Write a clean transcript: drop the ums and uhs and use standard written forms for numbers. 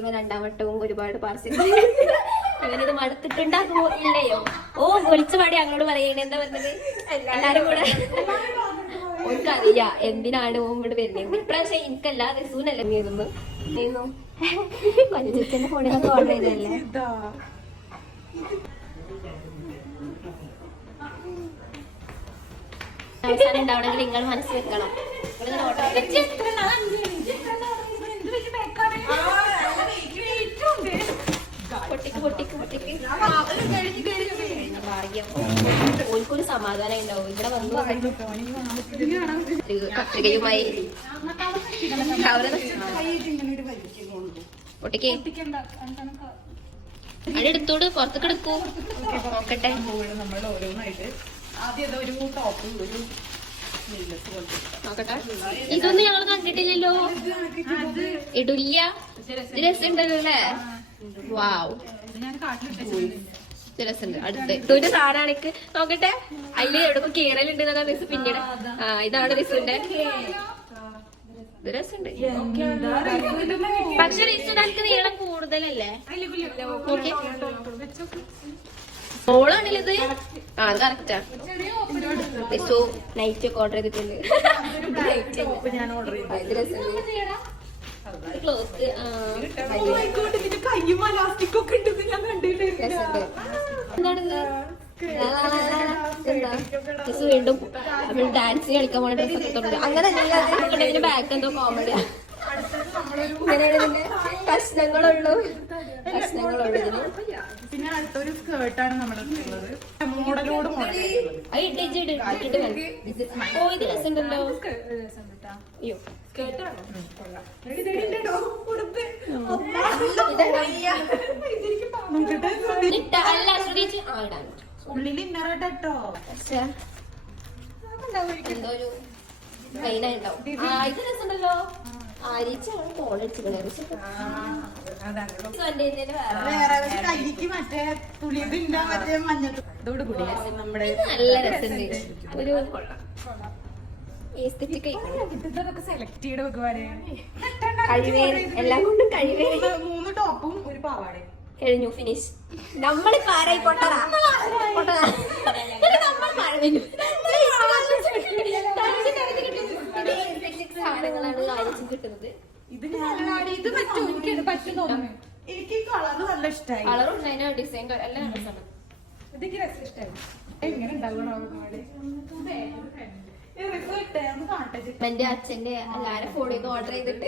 ഇവൻ 2ാം വട്ടവും ഒരുപാട് പാർസൽ ഇവനത് മടുത്തിട്ടുണ്ടാകുമോ ഇല്ലയോ? ഓ വിളിച്ചു പാടി ഞങ്ങളോട് പറയണേ. എന്താ പറഞ്ഞത്? എല്ലാരും കൂടെ ഓർക്കറിയ എന്തിനാണ് ഓമ്പോട് വരുന്നത്. ഇപ്രാവശ്യം എനിക്കല്ല റിസൂനല്ലേ നീന്നു നീന്നു കൊഞ്ചത്തിന്റെ ഫോണിലൊക്കെ ഓർഡർ ചെയ്തല്ലേ. അവസാനം ഉണ്ടാവണമെങ്കിൽ നിങ്ങൾ മനസ്സിൽ വെക്കണം. ഓൽക്കൊരു സമാധാനം ഉണ്ടാവും. ഇവിടെ വന്നു കത്രികയുമായി പൊട്ടിക്ക് അതെടുത്തോട് പുറത്തേക്ക് എടുക്കൂ. നോക്കട്ടെ. നോക്കട്ടെ. ഇതൊന്നും ഞങ്ങൾ കണ്ടിട്ടില്ലല്ലോ. ഇടില്ല. ഇത് രസമുണ്ടല്ലോ അല്ലേ? വാവ് രസമുണ്ട്. അടുത്ത് ഒരു സാധനമാണിക്ക്. നോക്കട്ടെ. അതില് എവിടെ കീറലുണ്ട് എന്നൊക്കെ റിസ് പിന്നീട്. ഇതാണ് റിസിന്റെ. ഇത് രസമുണ്ട്. പക്ഷെ റിസ് തനിക്ക് നീളം കൂടുതലല്ലേ? മോളാണില്ലത്. കറക്റ്റാ. റിസു നൈറ്റ് ഒക്കെ ഓർഡർ ചെയ്തിട്ടുണ്ട്. ക്ലോത്ത് വീണ്ടും ഡാൻസ് കളിക്കാൻ പോണ ഡ്രസ്സൊക്കെ തുടങ്ങി. അങ്ങനെ ബാക്ക് എന്തോ കോമഡിയാ. ഇങ്ങനെയാണ് ഇതിന്റെ കഷ്ണങ്ങളുള്ളൂ. ഇതിന് പിന്നെ അടുത്തൊരു സ്കേർട്ടാണ് നമ്മുടെ മോഡലോട് ഓ ഇത് രസമുണ്ടല്ലോ. അയ്യോ അല്ല സുരീച്ച് ഇടാൻ ഉള്ളിൽ ഇന്നറട്ടോ എന്തോ ഒരു കൈനായിണ്ടാവും. ഇത് രസമുണ്ടല്ലോ. ആരിച്ചാണ് കോളടിച്ചിട്ട് കൈക്ക് മറ്റേ തുളിയുടെ മറ്റേ മഞ്ഞത്തോട് കൂടി നമ്മുടെ നല്ല രസമുണ്ട്. ഒരു സെലക്ട് ചെയ്ത് വെക്കുവാനേ എല്ലാം കൊണ്ടും കഴിവേ. 3 ടോപ്പും ഒരു പാവാടയും കഴിഞ്ഞു. ഫിനിഷ്. നമ്മൾ പാരായി പൊട്ടതാ സാധനങ്ങളാണ് ആയിരിക്കും കിട്ടുന്നത്. ഇത് പറ്റും തോന്നുന്നു. എനിക്ക് കളർ നല്ല ഇഷ്ടമായി. കളറുണ്ട് അതിന് ഡിസൈൻ എല്ലാം രസമാണ്. ഇതൊക്കെ രസം ഇഷ്ടമായി. എങ്ങനെ ഉണ്ടാവണോ എന്റെ അച്ഛന്റെ എല്ലാരും ഫോണിൽ നിന്ന് ഓർഡർ ചെയ്തിട്ട്